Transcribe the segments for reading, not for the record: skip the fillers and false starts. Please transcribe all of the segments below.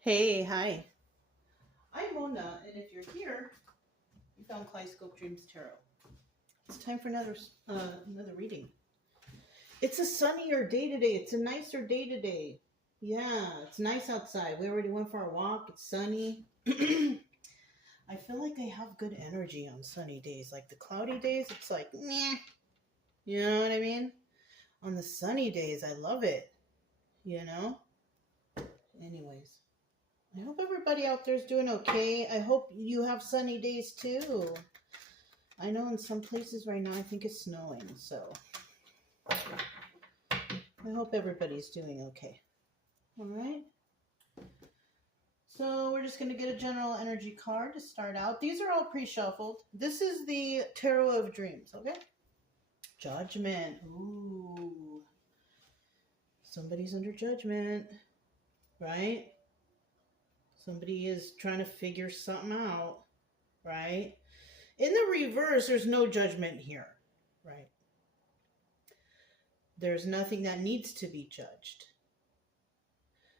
Hey, hi. I'm Mona, and if you're here, you found Kaleidoscope Dreams Tarot. It's time for another reading. It's a sunnier day today. It's a nicer day today. Yeah, it's nice outside. We already went for our walk. It's sunny. I feel like I have good energy on sunny days. Like the cloudy days, it's like meh. You know what I mean? On the sunny days, I love it. You know. Anyways, I hope everybody out there is doing okay. I hope you have sunny days too. I know in some places right now I think it's snowing, so I hope everybody's doing okay. All right. So we're just going to get a general energy card to start out. These are all pre-shuffled. This is the Tarot of Dreams, okay? Judgment. Ooh. Somebody's under judgment, right? Somebody is trying to figure something out, right? In the reverse, there's no judgment here, right? There's nothing that needs to be judged.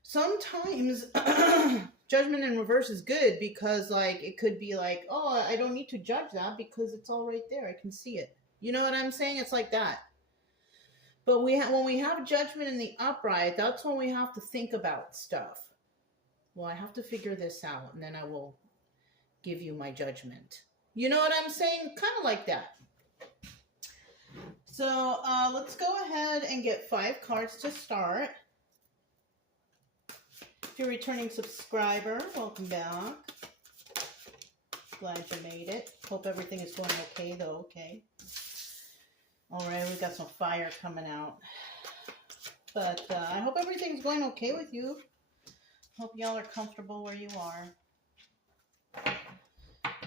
Sometimes judgment in reverse is good because like it could be like, oh, I don't need to judge that because it's all right there. I can see it. You know what I'm saying? It's like that. But when we have judgment in the upright, that's when we have to think about stuff. Well, I have to figure this out, and then I will give you my judgment. You know what I'm saying? Kind of like that. So let's go ahead and get 5 cards to start. If you're a returning subscriber, welcome back. Glad you made it. Hope everything is going okay, though. Okay. All right, we got some fire coming out. But I hope everything's going okay with you. Hope y'all are comfortable where you are.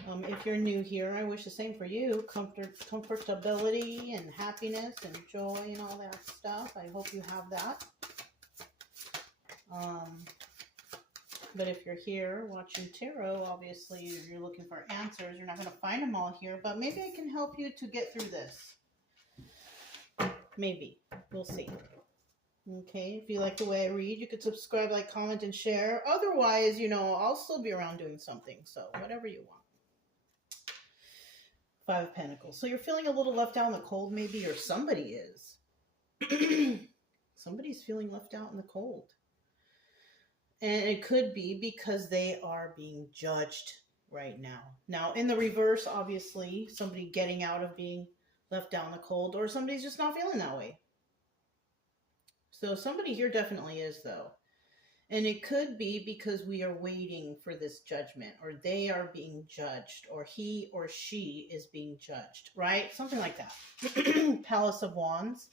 If you're new here, I wish the same for you. Comfortability and happiness and joy and all that stuff. I hope you have that. But if you're here watching tarot, obviously you're looking for answers. You're not going to find them all here, but maybe I can help you to get through this. Maybe. We'll see. Okay, if you like the way I read, you could subscribe, like, comment, and share. Otherwise, I'll still be around doing something. So whatever you want. 5 of Pentacles. So you're feeling a little left out in the cold, maybe, or somebody is. Somebody's feeling left out in the cold. And it could be because they are being judged right now. Now, in the reverse, obviously, somebody getting out of being left out in the cold, or somebody's just not feeling that way. So somebody here definitely is, though. And it could be because we are waiting for this judgment, or they are being judged, or he or she is being judged, right? Something like that. Palace of Wands.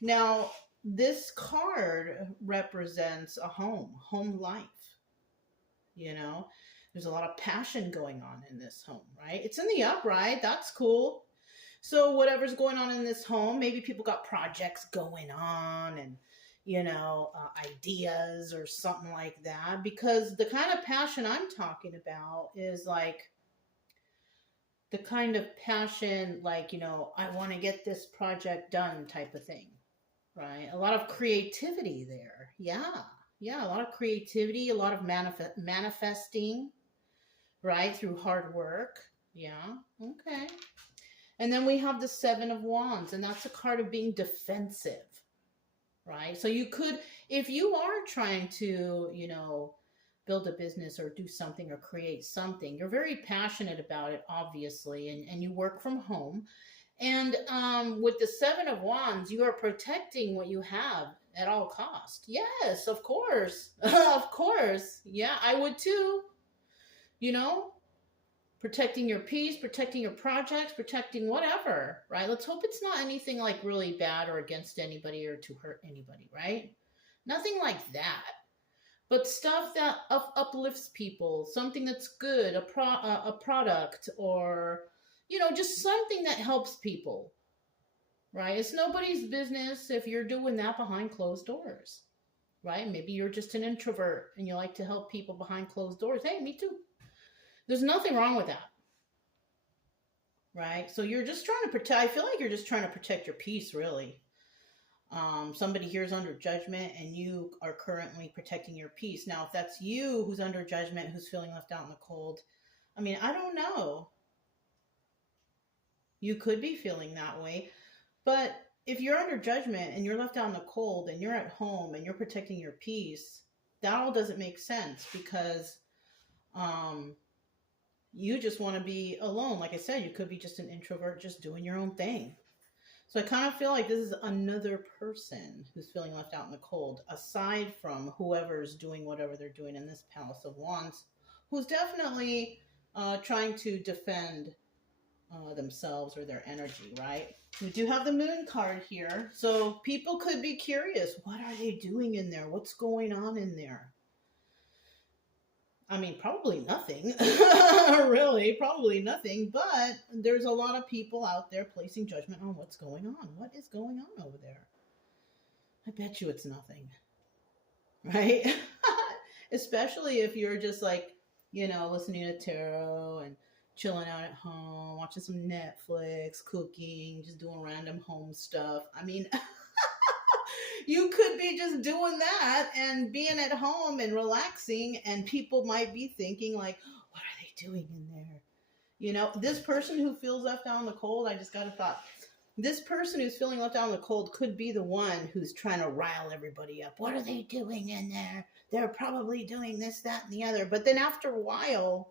Now, this card represents a home life. There's a lot of passion going on in this home, right? It's in the upright. That's cool. So whatever's going on in this home, maybe people got projects going on and, ideas or something like that. Because the kind of passion I'm talking about is like the kind of passion like, I want to get this project done type of thing, right? A lot of creativity there. Yeah, a lot of creativity, a lot of manifesting, right, through hard work. Yeah, okay. And then we have the 7 of Wands, and that's a card of being defensive, right? So you could, if you are trying to, build a business or do something or create something, you're very passionate about it, obviously, and you work from home. And with the 7 of Wands, you are protecting what you have at all cost. Yes, of course. Of course. Yeah, I would too. Protecting your peace, protecting your projects, protecting whatever, right? Let's hope it's not anything like really bad or against anybody or to hurt anybody, right? Nothing like that. But stuff that uplifts people, something that's good, a product, or, just something that helps people, right? It's nobody's business if you're doing that behind closed doors, right? Maybe you're just an introvert and you like to help people behind closed doors. Hey, me too. There's nothing wrong with that, right? So you're just trying to protect, I feel like you're just trying to protect your peace, really. Somebody here is under judgment and you are currently protecting your peace. Now, if that's you who's under judgment, who's feeling left out in the cold, I mean, I don't know. You could be feeling that way. But if you're under judgment and you're left out in the cold and you're at home and you're protecting your peace, that all doesn't make sense because you just want to be alone. Like I said, you could be just an introvert just doing your own thing. So I kind of feel like this is another person who's feeling left out in the cold, aside from whoever's doing whatever they're doing in this Palace of Wands, who's definitely trying to defend themselves or their energy, right? We do have the Moon card here. So people could be curious, what are they doing in there? What's going on in there? I mean, probably nothing. Really, probably nothing. But there's a lot of people out there placing judgment on what's going on. What is going on over there? I bet you it's nothing. Right? Especially if you're just like, listening to tarot and chilling out at home, watching some Netflix, cooking, just doing random home stuff. I mean... You could be just doing that and being at home and relaxing, and people might be thinking like, what are they doing in there? This person who feels left out in the cold, I just got a thought. This person who's feeling left out in the cold could be the one who's trying to rile everybody up. What are they doing in there? They're probably doing this, that, and the other. But then after a while,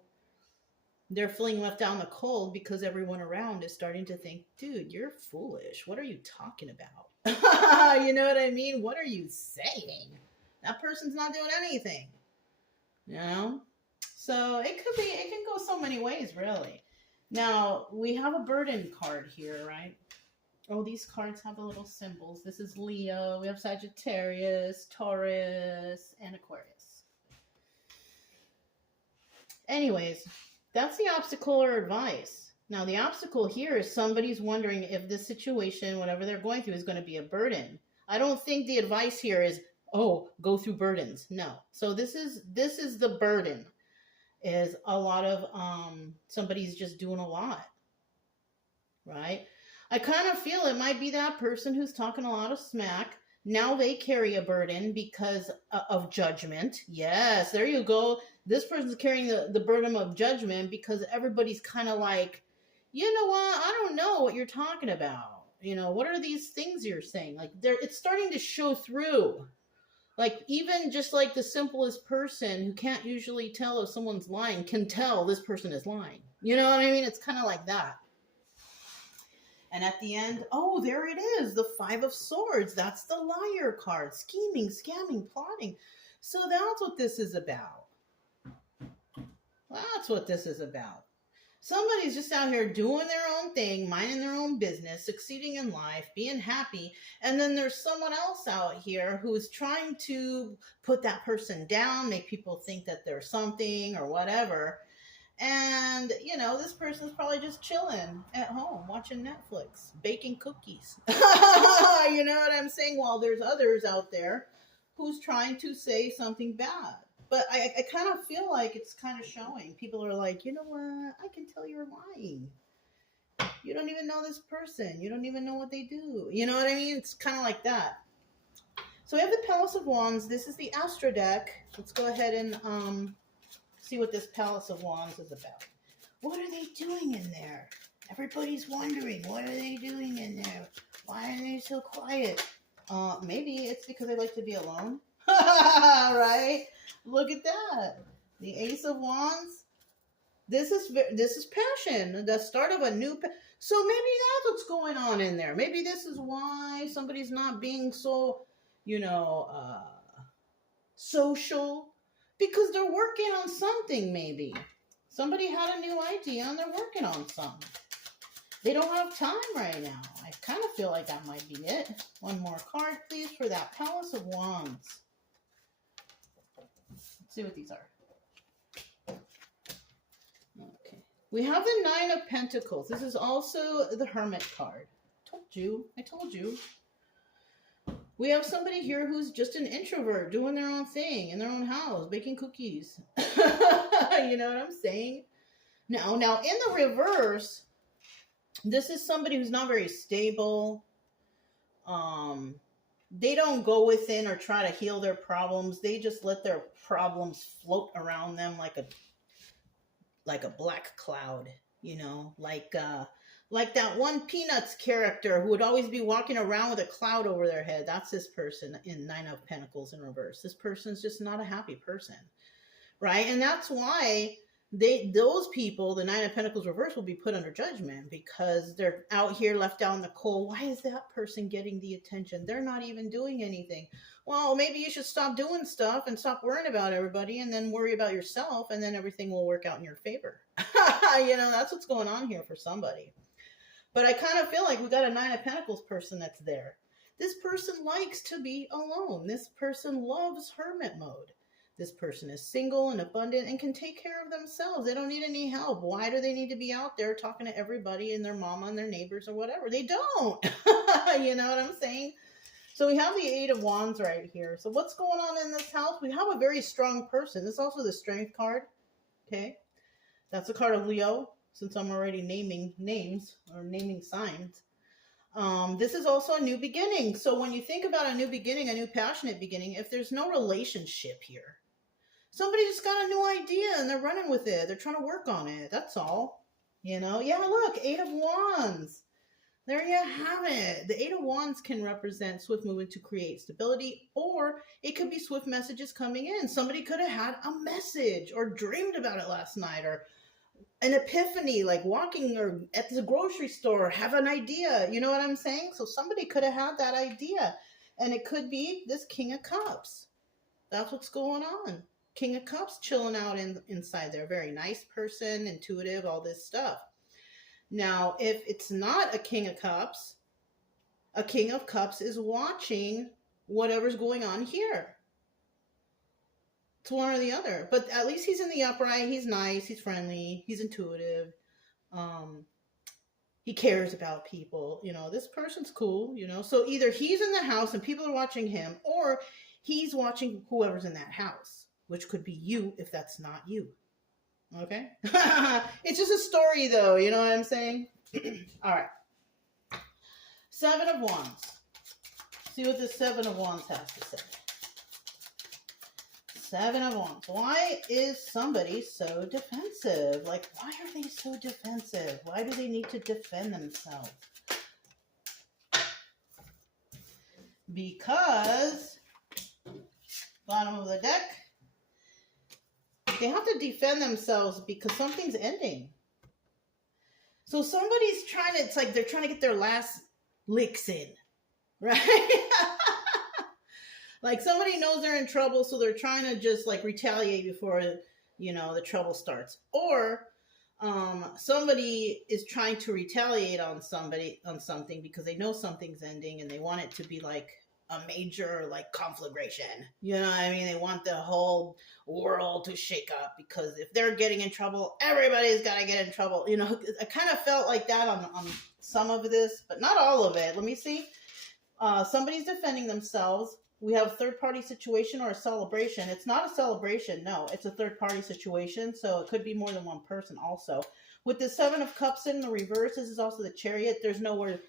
they're feeling left out in the cold because everyone around is starting to think, dude, you're foolish. What are you talking about? You know what I mean? What are you saying? That person's not doing anything. So it can go so many ways, really. Now, we have a burden card here, right? Oh, these cards have the little symbols. This is Leo. We have Sagittarius, Taurus, and Aquarius. Anyways, that's the obstacle or advice. Now, the obstacle here is somebody's wondering if this situation, whatever they're going through, is going to be a burden. I don't think the advice here is, go through burdens. No. So this is the burden, is a lot of, somebody's just doing a lot, right? I kind of feel it might be that person who's talking a lot of smack. Now they carry a burden because of judgment. Yes, there you go. This person's carrying the burden of judgment because everybody's kind of like, you know what? I don't know what you're talking about. What are these things you're saying? Like, it's starting to show through. Like, even just like the simplest person who can't usually tell if someone's lying can tell this person is lying. You know what I mean? It's kind of like that. And at the end, there it is, the Five of Swords. That's the liar card. Scheming, scamming, plotting. So that's what this is about. That's what this is about. Somebody's just out here doing their own thing, minding their own business, succeeding in life, being happy. And then there's someone else out here who's trying to put that person down, make people think that they're something or whatever. And, this person's probably just chilling at home, watching Netflix, baking cookies. You know what I'm saying? While there's others out there who's trying to say something bad. But I kind of feel like it's kind of showing. People are like, you know what? I can tell you're lying. You don't even know this person. You don't even know what they do. You know what I mean? It's kind of like that. So we have the Palace of Wands. This is the Astro deck. Let's go ahead and see what this Palace of Wands is about. What are they doing in there? Everybody's wondering, what are they doing in there? Why are they so quiet? Maybe it's because they like to be alone. Right? Look at that. The Ace of Wands. This is passion. The start of a new... So maybe that's what's going on in there. Maybe this is why somebody's not being so, social. Because they're working on something, maybe. Somebody had a new idea and they're working on something. They don't have time right now. I kind of feel like that might be it. One more card, please, for that Palace of Wands. Let's see what these are. Okay. We have the Nine of Pentacles. This is also the Hermit card. I told you. We have somebody here who's just an introvert doing their own thing in their own house, baking cookies. You know what I'm saying? Now in the reverse, this is somebody who's not very stable. they don't go within or try to heal their problems. They just let their problems float around them like a black cloud, like that one Peanuts character who would always be walking around with a cloud over their head. That's this person in Nine of Pentacles in reverse. This person's just not a happy person, right? And that's why those people, the Nine of Pentacles reverse, will be put under judgment because they're out here left out in the cold. Why is that person getting the attention? They're not even doing anything. Well, maybe you should stop doing stuff and stop worrying about everybody and then worry about yourself, and then everything will work out in your favor. That's what's going on here for somebody. But I kind of feel like we got a Nine of Pentacles person that's there. This person likes to be alone. This person loves hermit mode. This person is single and abundant and can take care of themselves. They don't need any help. Why do they need to be out there talking to everybody and their mama and their neighbors or whatever? They don't. You know what I'm saying? So we have the Eight of Wands right here. So what's going on in this house? We have a very strong person. This is also the Strength card. Okay. That's a card of Leo, since I'm already naming names or naming signs. This is also a new beginning. So when you think about a new beginning, a new passionate beginning, if there's no relationship here, somebody just got a new idea and they're running with it. They're trying to work on it. That's all. Yeah, look, Eight of Wands. There you have it. The Eight of Wands can represent swift movement to create stability, or it could be swift messages coming in. Somebody could have had a message or dreamed about it last night, or an epiphany, like walking or at the grocery store, have an idea. You know what I'm saying? So somebody could have had that idea, and it could be this King of Cups. That's what's going on. King of Cups chilling out inside there. Very nice person, intuitive, all this stuff. Now, if it's not a King of Cups is watching whatever's going on here. It's one or the other. But at least he's in the upright. He's nice. He's friendly. He's intuitive. He cares about people. This person's cool, So either he's in the house and people are watching him, or he's watching whoever's in that house, which could be you if that's not you. Okay? It's just a story, though. You know what I'm saying? All right. Seven of Wands. See what the Seven of Wands has to say. Seven of Wands. Why is somebody so defensive? Like, why are they so defensive? Why do they need to defend themselves? Because, bottom of the deck, they have to defend themselves because something's ending. So somebody's trying to, it's like they're trying to get their last licks in, right? Like somebody knows they're in trouble, so they're trying to just like retaliate before, the trouble starts. Or somebody is trying to retaliate on something because they know something's ending and they want it to be like a major like conflagration. You know what I mean? They want the whole world to shake up because if they're getting in trouble, everybody's got to get in trouble. I kind of felt like that on some of this, but not all of it. Let me see. Somebody's defending themselves. We have a third-party situation or a celebration. It's not a celebration. No, it's a third-party situation. So it could be more than one person also. With the Seven of Cups in the reverse, this is also the Chariot. There's nowhere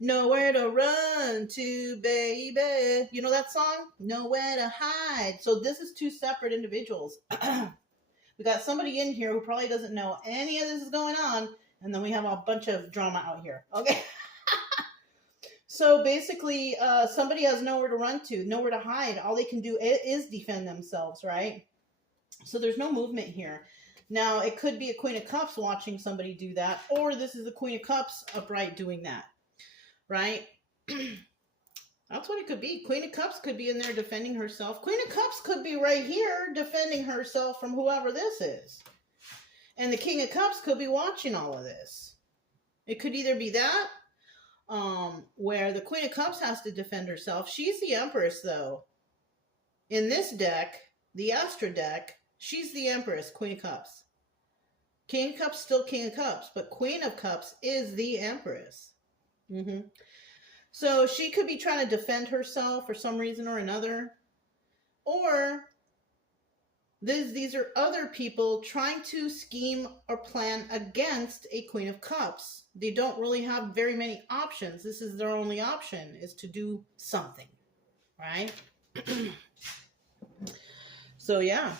to run to, baby. You know that song? Nowhere to hide. So this is two separate individuals. We got somebody in here who probably doesn't know any of this is going on. And then we have a bunch of drama out here. Okay. So basically, somebody has nowhere to run to, nowhere to hide. All they can do is defend themselves, right? So there's no movement here. Now, it could be a Queen of Cups watching somebody do that, or this is the Queen of Cups upright doing that, right? That's what it could be. Queen of Cups could be in there defending herself. Queen of Cups could be right here defending herself from whoever this is. And the King of Cups could be watching all of this. It could either be that, where the Queen of Cups has to defend herself. She's the Empress, though. In this deck, the Astra deck, she's the Empress, Queen of Cups. King of Cups, still King of Cups, but Queen of Cups is the Empress. So she could be trying to defend herself for some reason or another. Or these are other people trying to scheme or plan against a Queen of Cups. They don't really have very many options. This is their only option, is to do something. right? So yeah.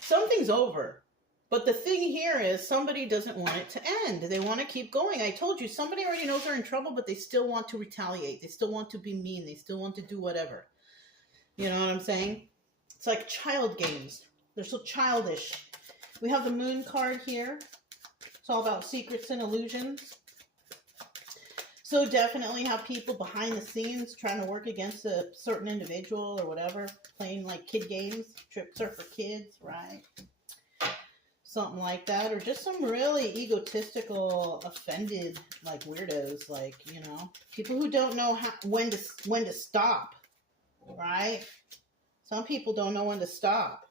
Something's over. But the thing here is somebody doesn't want it to end. They want to keep going. I told you, somebody already knows they're in trouble, but they still want to retaliate. They still want to be mean. They still want to do whatever. You know what I'm saying? It's like child games. They're so childish. We have the moon card here. It's all about secrets and illusions. So definitely have people behind the scenes trying to work against a certain individual or whatever, playing like kid games, trips are for kids, right? Something like that, or just some really egotistical, offended, like weirdos, like, you know, people who don't know when to stop, right? Some people don't know when to stop.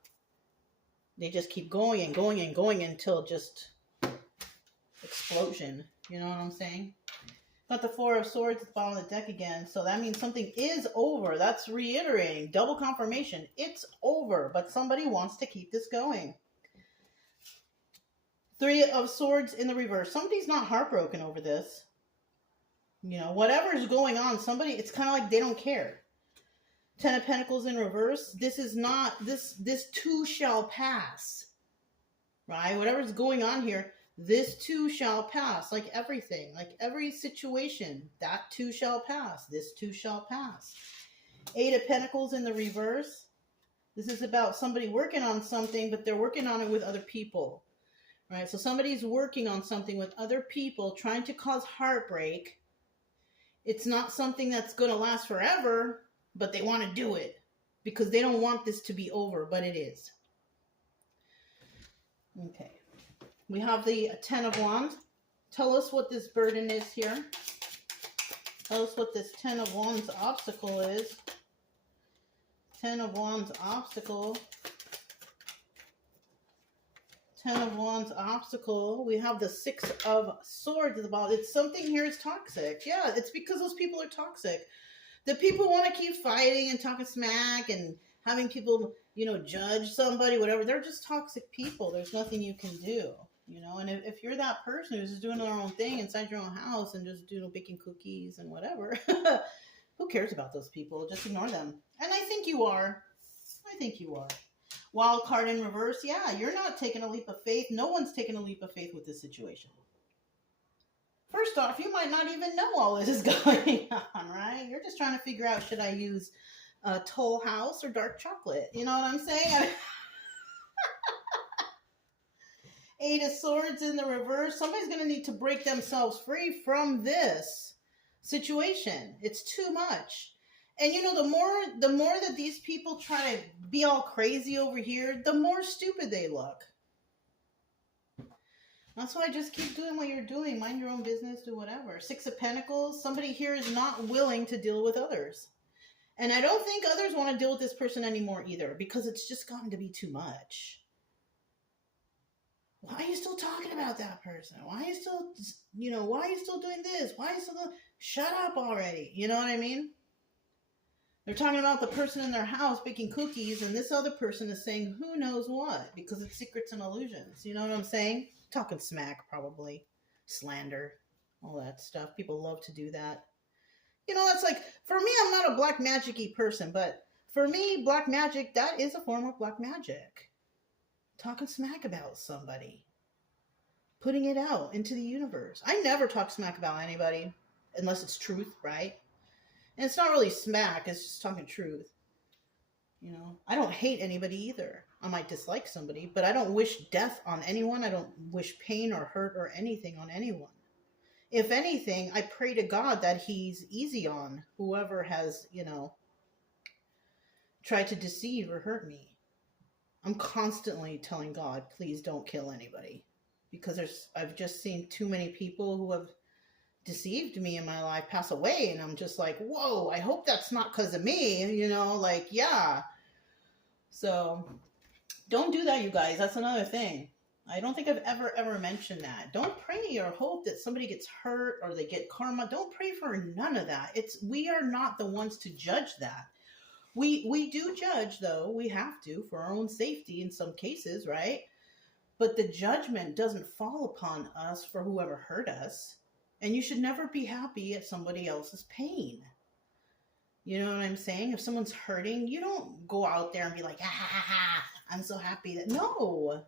They just keep going and going and going until just explosion. You know what I'm saying? Got the Four of Swords at the bottom of the deck again, so that means something is over. That's reiterating, double confirmation. It's over, but somebody wants to keep this going. Three of Swords in the reverse. Somebody's not heartbroken over this. You know, whatever's going on, somebody, it's kind of like they don't care. Ten of Pentacles in reverse. This is not, this too shall pass. Right? Whatever's going on here, this too shall pass. Like everything, like every situation, that too shall pass. This too shall pass. Eight of Pentacles in the reverse. This is about somebody working on something, but they're working on it with other people. Right? So somebody's working on something with other people, trying to cause heartbreak. It's not something that's going to last forever, but they want to do it because they don't want this to be over, but it is. Okay. We have the Ten of Wands. Tell us what this burden is here. Tell us what this Ten of Wands obstacle is. Ten of Wands obstacle. Ten of Wands obstacle. We have the Six of Swords at the bottom. It's something here is toxic. Yeah, it's because those people are toxic. The people want to keep fighting and talking smack and having people, you know, judge somebody, whatever. They're just toxic people. There's nothing you can do, you know. And if you're that person who's just doing their own thing inside your own house and just, you know, baking cookies and whatever, who cares about those people? Just ignore them. And I think you are. I think you are. Wild card in reverse. Yeah, you're not taking a leap of faith. No one's taking a leap of faith with this situation. First off, you might not even know all this is going on, right? You're just trying to figure out, should I use Toll House or dark chocolate? You know what I'm saying? Eight of Swords in the reverse. Somebody's going to need to break themselves free from this situation. It's too much. And you know, the more that these people try to be all crazy over here, the more stupid they look. That's why I just keep doing what you're doing. Mind your own business, do whatever. Six of Pentacles. Somebody here is not willing to deal with others. And I don't think others want to deal with this person anymore either, because it's just gotten to be too much. Why are you still talking about that person? Why are you still, you know, why are you still doing this? Why are you still, shut up already. You know what I mean? They're talking about the person in their house baking cookies, and this other person is saying who knows what, because it's secrets and illusions. You know what I'm saying? Talking smack, probably. Slander. All that stuff. People love to do that. You know, it's like, for me, I'm not a black magic-y person, but for me, black magic, that is a form of black magic. Talking smack about somebody. Putting it out into the universe. I never talk smack about anybody, unless it's truth, right? And it's not really smack, it's just talking truth. You know, I don't hate anybody either. I might dislike somebody, but I don't wish death on anyone. I don't wish pain or hurt or anything on anyone. If anything, I pray to God that he's easy on whoever has, you know, tried to deceive or hurt me. I'm constantly telling God, please don't kill anybody. Because I've just seen too many people who have deceived me in my life pass away, and I'm just like, whoa, I hope that's not because of me, you know, like, yeah. So don't do that, you guys. That's another thing. I don't think I've ever mentioned that. Don't pray or hope that somebody gets hurt or they get karma. Don't pray for none of that. We are not the ones to judge that. We do judge, though. We have to for our own safety in some cases, right? But the judgment doesn't fall upon us for whoever hurt us. And you should never be happy at somebody else's pain. You know what I'm saying? If someone's hurting, you don't go out there and be like, ha ha ha ha, I'm so happy that, no.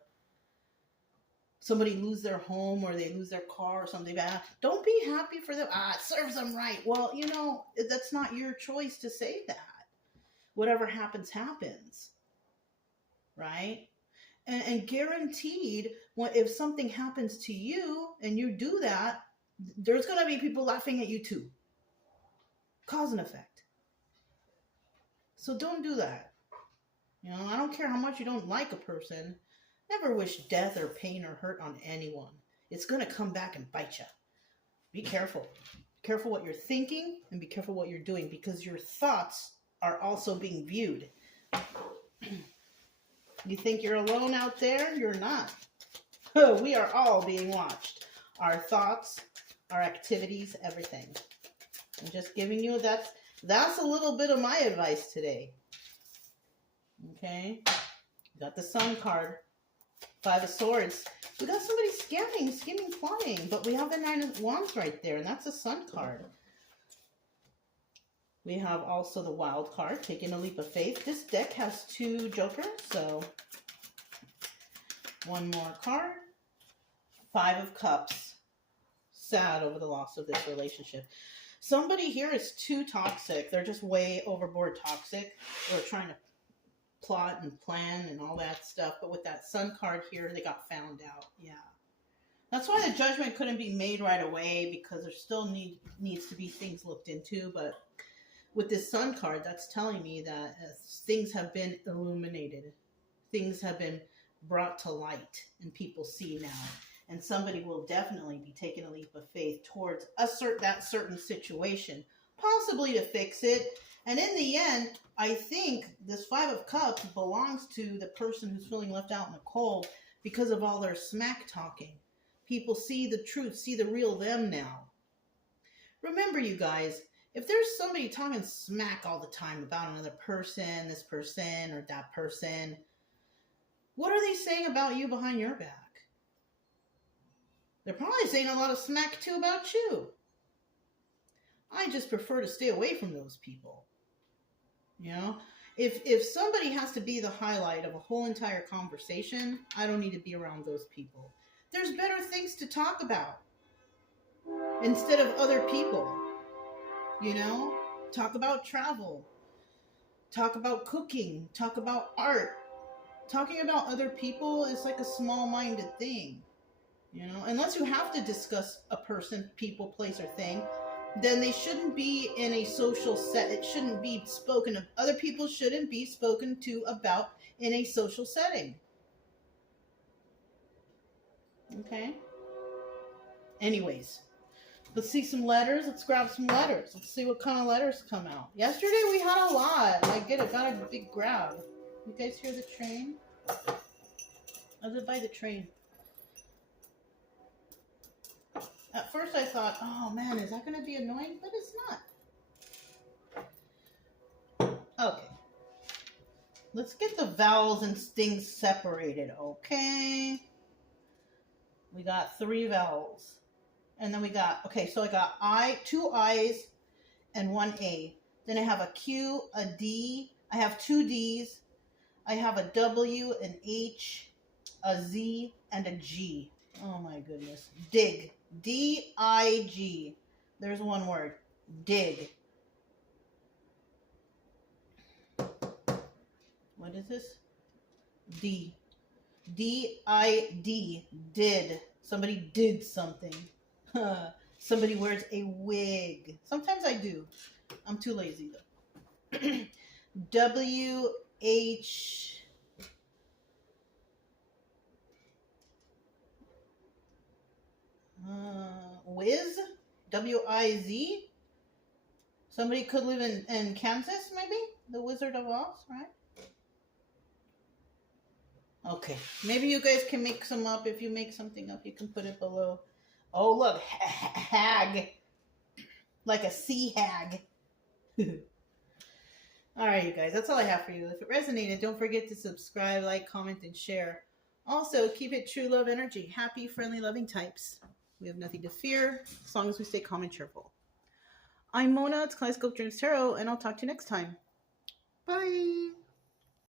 Somebody lose their home or they lose their car or something bad. Don't be happy for them. It serves them right. Well, you know, that's not your choice to say that. Whatever happens, happens. Right? And guaranteed, if something happens to you and you do that, there's going to be people laughing at you too. Cause and effect. So don't do that. You know, I don't care how much you don't like a person. Never wish death or pain or hurt on anyone. It's going to come back and bite you. Be careful. Be careful what you're thinking and be careful what you're doing, because your thoughts are also being viewed. You think you're alone out there? You're not. We are all being watched. Our thoughts, our activities, everything. I'm just giving you that's a little bit of my advice today. Okay? Got the Sun card. 5 of Swords. We got somebody scheming, plotting, but we have the 9 of Wands right there, and that's a Sun card. We have also the Wild card, taking a leap of faith. This deck has 2 jokers, so one more card. 5 of Cups. Sad over the loss of this relationship. Somebody here is too toxic. They're just way overboard toxic. They're trying to plot and plan and all that stuff. But with that Sun card here, they got found out. Yeah. That's why the judgment couldn't be made right away, because there still needs to be things looked into. But with this Sun card, that's telling me that things have been illuminated. Things have been brought to light and people see now. And somebody will definitely be taking a leap of faith towards that certain situation, possibly to fix it. And in the end, I think this 5 of Cups belongs to the person who's feeling left out in the cold because of all their smack talking. People see the truth, see the real them now. Remember, you guys, if there's somebody talking smack all the time about another person, this person or that person, what are they saying about you behind your back? They're probably saying a lot of smack too about you. I just prefer to stay away from those people. You know, if somebody has to be the highlight of a whole entire conversation, I don't need to be around those people. There's better things to talk about instead of other people. You know, talk about travel, talk about cooking, talk about art. Talking about other people is like a small-minded thing. You know, unless you have to discuss a person, people, place, or thing, then they shouldn't be in a social set. It shouldn't be spoken of. Other people shouldn't be spoken to about in a social setting. Okay? Anyways, let's see some letters. Let's grab some letters. Let's see what kind of letters come out. Yesterday we had a lot. I got a big grab. You guys hear the train? I live by the train. At first I thought, oh man, is that going to be annoying? But it's not. Okay. Let's get the vowels and stings separated, okay? We got 3 vowels. And then we got, okay, so I got 2 I's and 1 A. Then I have a Q, a D. I have 2 D's. I have a W, an H, a Z, and a G. Oh my goodness. Dig. D-I-G. There's one word. Dig. What is this? D. D-I-D. Did. Somebody did something. Somebody wears a wig. Sometimes I do. I'm too lazy though. W-H... Wiz? W-I-Z? Somebody could live in Kansas, maybe? The Wizard of Oz, right? Okay. Maybe you guys can make some up. If you make something up, you can put it below. Oh, look. Hag. Like a sea hag. Alright, you guys. That's all I have for you. If it resonated, don't forget to subscribe, like, comment, and share. Also, keep it true love energy. Happy, friendly, loving types. We have nothing to fear as long as we stay calm and cheerful. I'm Mona. It's Kaleidoscope Dreams Tarot, and I'll talk to you next time. Bye.